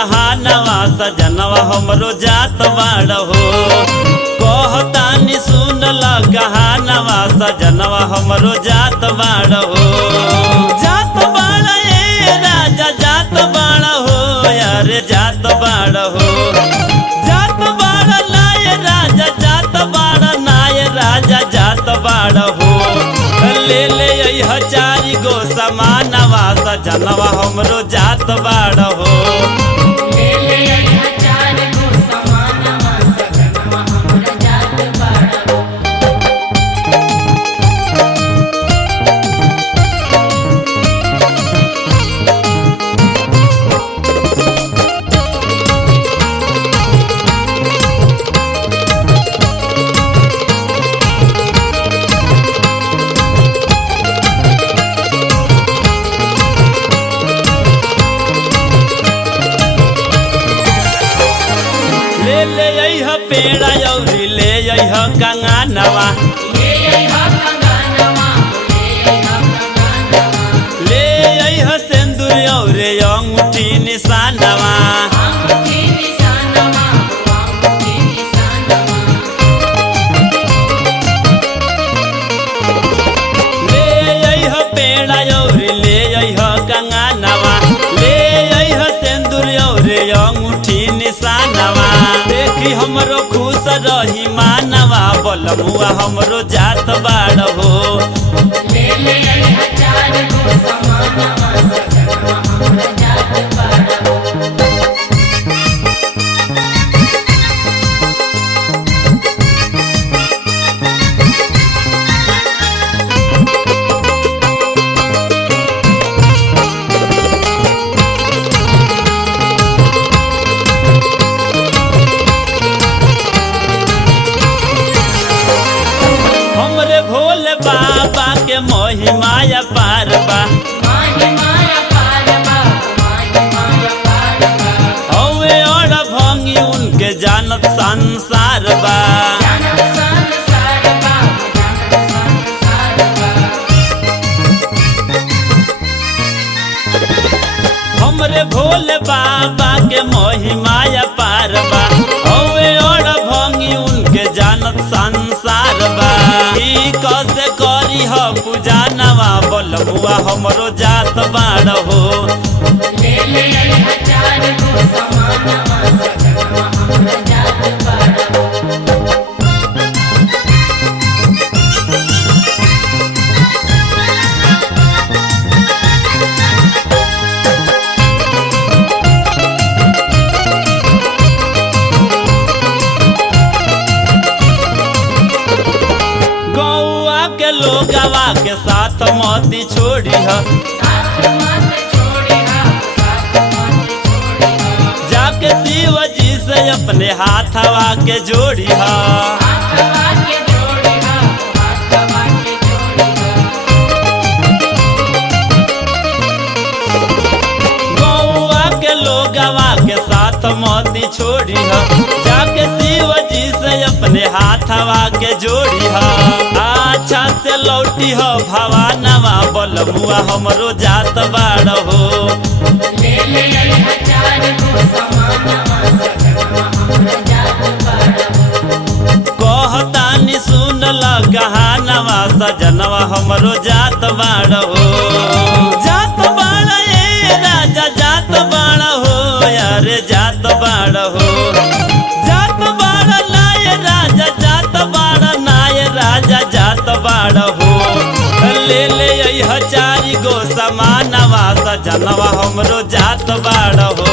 कहानवा सजनवा हमरो जात बाड़ हो। कहतानी सुन ल कहानवा सजनवा हमरो जात बाड़ हो। जात बाड़ ए राजा जात बाड़ हो, अरे जात बाड़ हो। जात बाड़ नाय राजा जात बाड़ नाय राजा जात बाड़ हो। ले ले यह चारी गो समानवा सजनवा हमरो जात बाड़ हो। ले ले यह चारी गो समानवा सजनवा हमरो जात बाड़ हो। ले ले यह पेड़ा औरी ले यह कंगानवा, ले यह कंगानवा, ले यह कंगानवा। ले यह सिंदूर औरे अंगूठी निशानवा। अंगूठी निशानवा, अंगूठी निशानवा। ले यह पेड़ा औरी ले यह कंगानवा, ले यह सिंदूर औरे अंगूठी निशानवा। देखी हमरो खुश रही मानवा बोलमुआ हमरो जात बाड़ हो। ले ले यह चारी गो समानवा सजनवा हमरो जात बाड़ हो। हमरे भोले बाबा के महिमाया पार बा। महिमाया पार बा, महिमाया पार बा। हवे और भंगी उनके जानत संसार बा। जानत संसार बा, जानत संसार बा। हमरे भोले बाबा के महिमाया पार बा। हवे और भंगी उनके जानत संसार बा। ई कैसे करी ह पूजा नवा बोलमुआ हमरो जात बाड़ हो। ले ले यह चारी गो समानवा सजनवा हमरो जात बाड़ हो। गौआ के लोगवा के साथ मती छोड़ी ह। साथ मत छोड़िहा, साथ मत छोड़िहा। जाके शिव जी से अपने हाथवा के जोड़ी ह। हाथवा के जोड़िहा, हाथवा के जोड़िहा। गौआ के लोगवा के साथ मती छोड़ी ह। जाके शिव जी से अपने हाथवा के जोड़ी ह। अच्छा से लौटी ह भवानवा बोलमुआ हमरो जात बाड़ हो। ले ले यह चारी गो समानवा सजनवा हमरो जात बाड़ हो। कहतानी सुन ल कहानवा सजनवा हमरो जात बाड़ हो। जात बाड़ ए राजा जात बाड़ हो, अरे जात बाड़ हो। जात बाड़ नाय राजा जात बाड़ नाय राजा जात बाड़ हो। ले ले यह चारी गो समानवा सजनवा हमरो जात बाड़ हो।